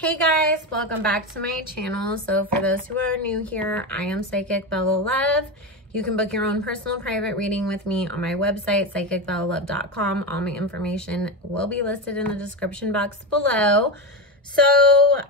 Hey guys, welcome back to my channel. So for those who are new here, I am Psychic Bella Love. You can book your own personal private reading with me on my website, psychicbellalove.com. All my information will be listed in the description box below. So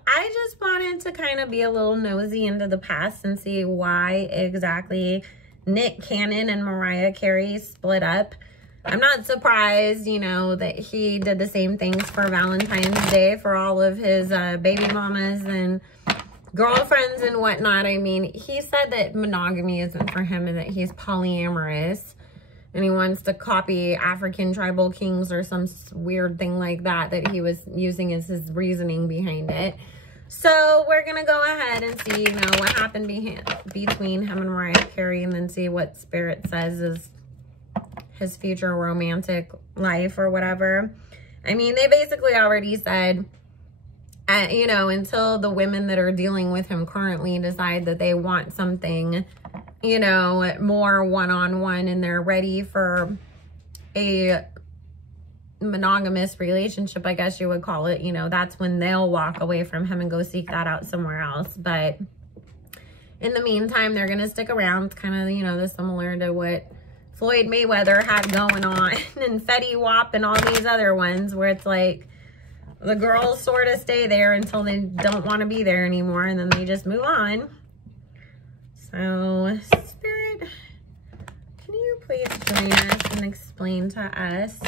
I just wanted to kind of be a little nosy into the past and see why exactly Nick Cannon and Mariah Carey split up. I'm not surprised, you know, that he did the same things for Valentine's Day for all of his baby mamas and girlfriends and whatnot. I mean, he said that monogamy isn't for him and that he's polyamorous and he wants to copy African tribal kings or some weird thing like that he was using as his reasoning behind it. So we're going to go ahead and see, you know, what happened between him and Mariah Carey and then see what Spirit says is his future romantic life or whatever. I mean, they basically already said, you know, until the women that are dealing with him currently decide that they want something, you know, more one-on-one and they're ready for a monogamous relationship, I guess you would call it, you know, that's when they'll walk away from him and go seek that out somewhere else. But in the meantime, they're going to stick around, kind of, you know, the similar to what Floyd Mayweather had going on and Fetty Wap and all these other ones where it's like the girls sort of stay there until they don't want to be there anymore and then they just move on. So, Spirit, can you please join us and explain to us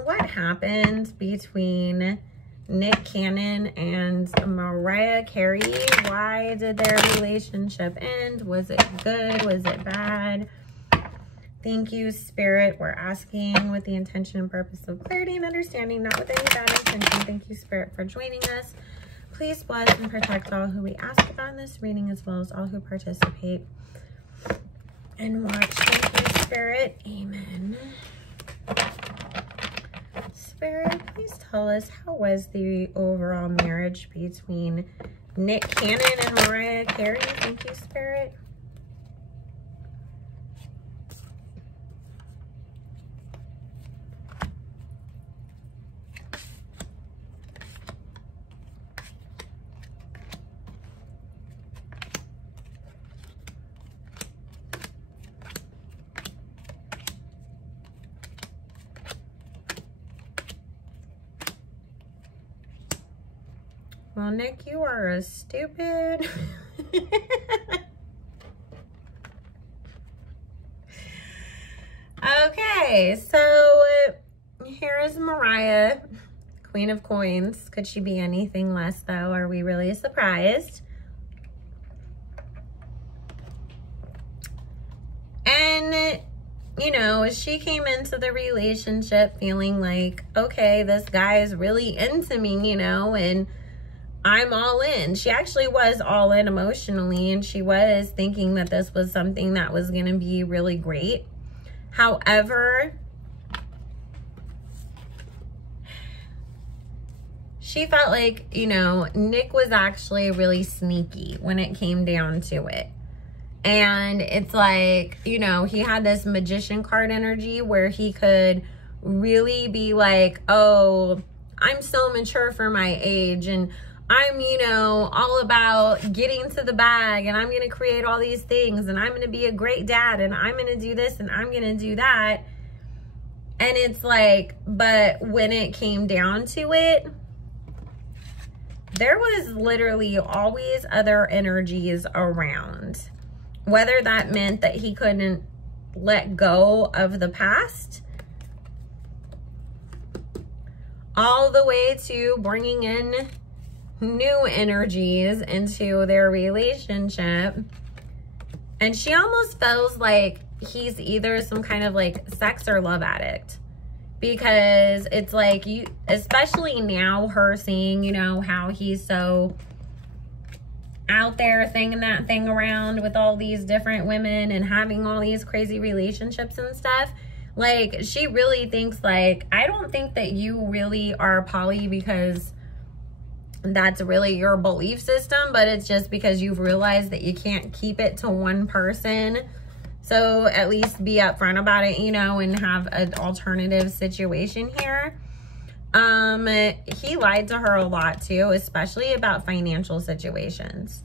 what happened between Nick Cannon and Mariah Carey? Why did their relationship end? Was it good? Was it bad? Thank you, Spirit. We're asking with the intention and purpose of clarity and understanding, not with any bad intention. Thank you, Spirit, for joining us. Please bless and protect all who we ask about in this reading, as well as all who participate and watch. Thank you, Spirit. Amen. Spirit, please tell us, how was the overall marriage between Nick Cannon and Mariah Carey? Thank you, Spirit. Well, Nick, you are a stupid. Okay, so here is Mariah, Queen of Coins. Could she be anything less, though? Are we really surprised? And, you know, she came into the relationship feeling like, okay, this guy is really into me, you know, and I'm all in. She actually was all in emotionally, and she was thinking that this was something that was going to be really great. However, she felt like, you know, Nick was actually really sneaky when it came down to it. And it's like, you know, he had this magician card energy where he could really be like, oh, I'm so mature for my age, and I'm, you know, all about getting to the bag, and I'm going to create all these things, and I'm going to be a great dad, and I'm going to do this, and I'm going to do that. And it's like, but when it came down to it, there was literally always other energies around. Whether that meant that he couldn't let go of the past, all the way to bringing in new energies into their relationship. And she almost feels like he's either some kind of like sex or love addict, because it's like, you, especially now, her seeing, you know, how he's so out there thinking that thing around with all these different women and having all these crazy relationships and stuff. Like, she really thinks like, I don't think that you really are poly because that's really your belief system, but it's just because you've realized that you can't keep it to one person. So at least be upfront about it, you know, and have an alternative situation here. He lied to her a lot too, especially about financial situations.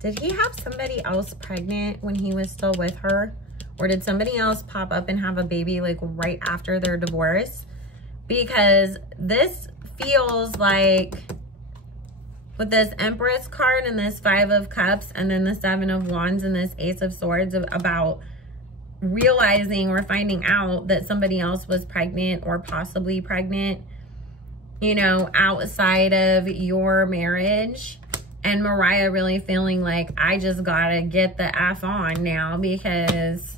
Did he have somebody else pregnant when he was still with her? Or did somebody else pop up and have a baby like right after their divorce? Because this feels like, with this Empress card and this 5 of Cups and then the 7 of Wands and this Ace of Swords, about realizing or finding out that somebody else was pregnant or possibly pregnant, you know, outside of your marriage. And Mariah really feeling like, I just gotta get the F on now because,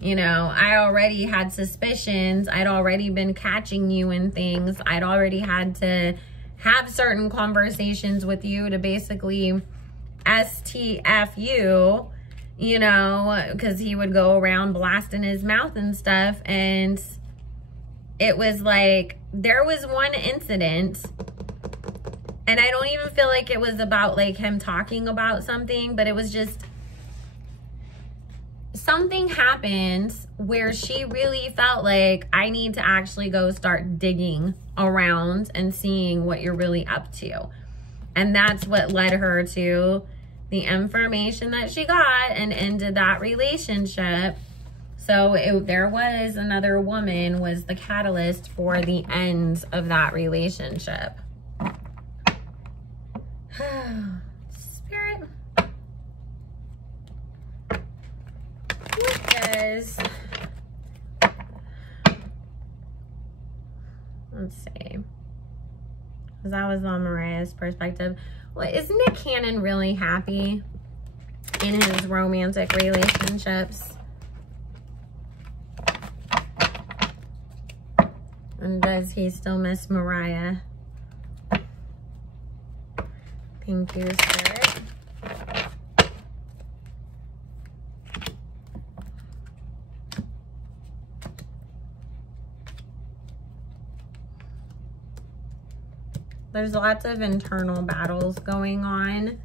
you know, I already had suspicions. I'd already been catching you in things. I'd already had to have certain conversations with you to basically STF you, you know, because he would go around blasting his mouth and stuff. And it was like, there was one incident, and I don't even feel like it was about like him talking about something, but it was just something happened where she really felt like, I need to actually go start digging around and seeing what you're really up to. And that's what led her to the information that she got and ended that relationship. So there was another woman was the catalyst for the end of that relationship. Spirit, what does, let's see, because that was on Mariah's perspective. Well, isn't Nick Cannon really happy in his romantic relationships? And does he still miss Mariah? Thank you, Spirit. There's lots of internal battles going on.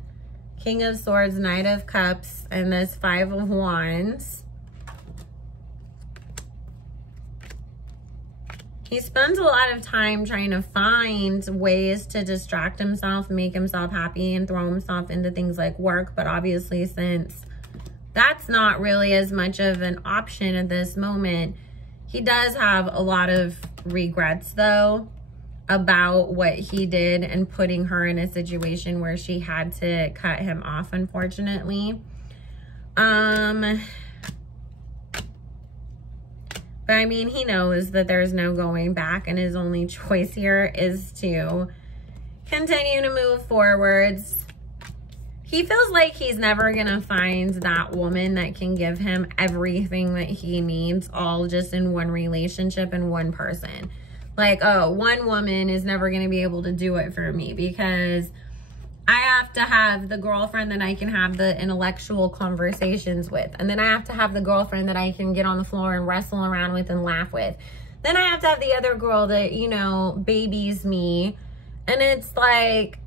King of Swords, Knight of Cups, and this 5 of Wands. He spends a lot of time trying to find ways to distract himself, make himself happy, and throw himself into things like work. But obviously, since that's not really as much of an option at this moment, he does have a lot of regrets, though, about what he did and putting her in a situation where she had to cut him off, unfortunately. But I mean, he knows that there's no going back, and his only choice here is to continue to move forwards. He feels like he's never gonna find that woman that can give him everything that he needs, all just in one relationship and one person. Like, oh, one woman is never gonna be able to do it for me because I have to have the girlfriend that I can have the intellectual conversations with. And then I have to have the girlfriend that I can get on the floor and wrestle around with and laugh with. Then I have to have the other girl that, you know, babies me. And it's like,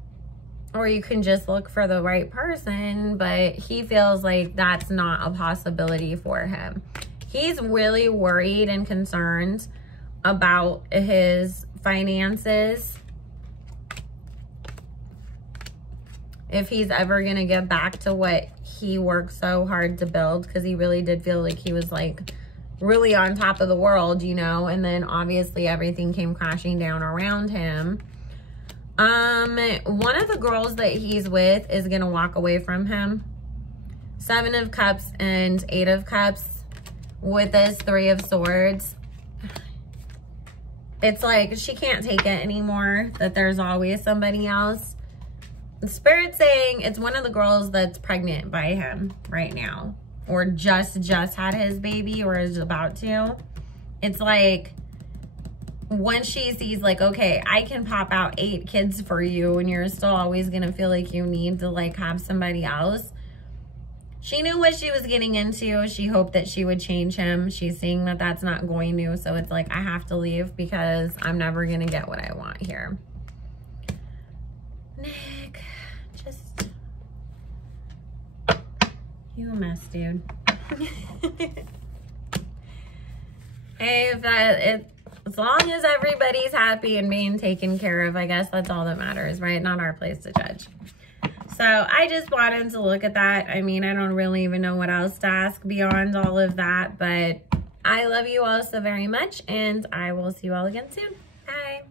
or you can just look for the right person, but he feels like that's not a possibility for him. He's really worried and concerned about his finances. If he's ever going to get back to what he worked so hard to build, because he really did feel like he was like really on top of the world, you know, and then obviously everything came crashing down around him. One of the girls that he's with is going to walk away from him. 7 of Cups and 8 of Cups with this 3 of Swords. It's like she can't take it anymore, that there's always somebody else. Spirit's saying it's one of the girls that's pregnant by him right now, or just had his baby or is about to. It's like, once she sees like, okay, I can pop out 8 kids for you and you're still always gonna feel like you need to like have somebody else. She knew what she was getting into. She hoped that she would change him. She's seeing that that's not going to, so it's like, I have to leave because I'm never gonna get what I want here. You a mess, dude. Hey, as long as everybody's happy and being taken care of, I guess that's all that matters, right? Not our place to judge. So I just wanted to look at that. I mean, I don't really even know what else to ask beyond all of that, but I love you all so very much, and I will see you all again soon. Bye.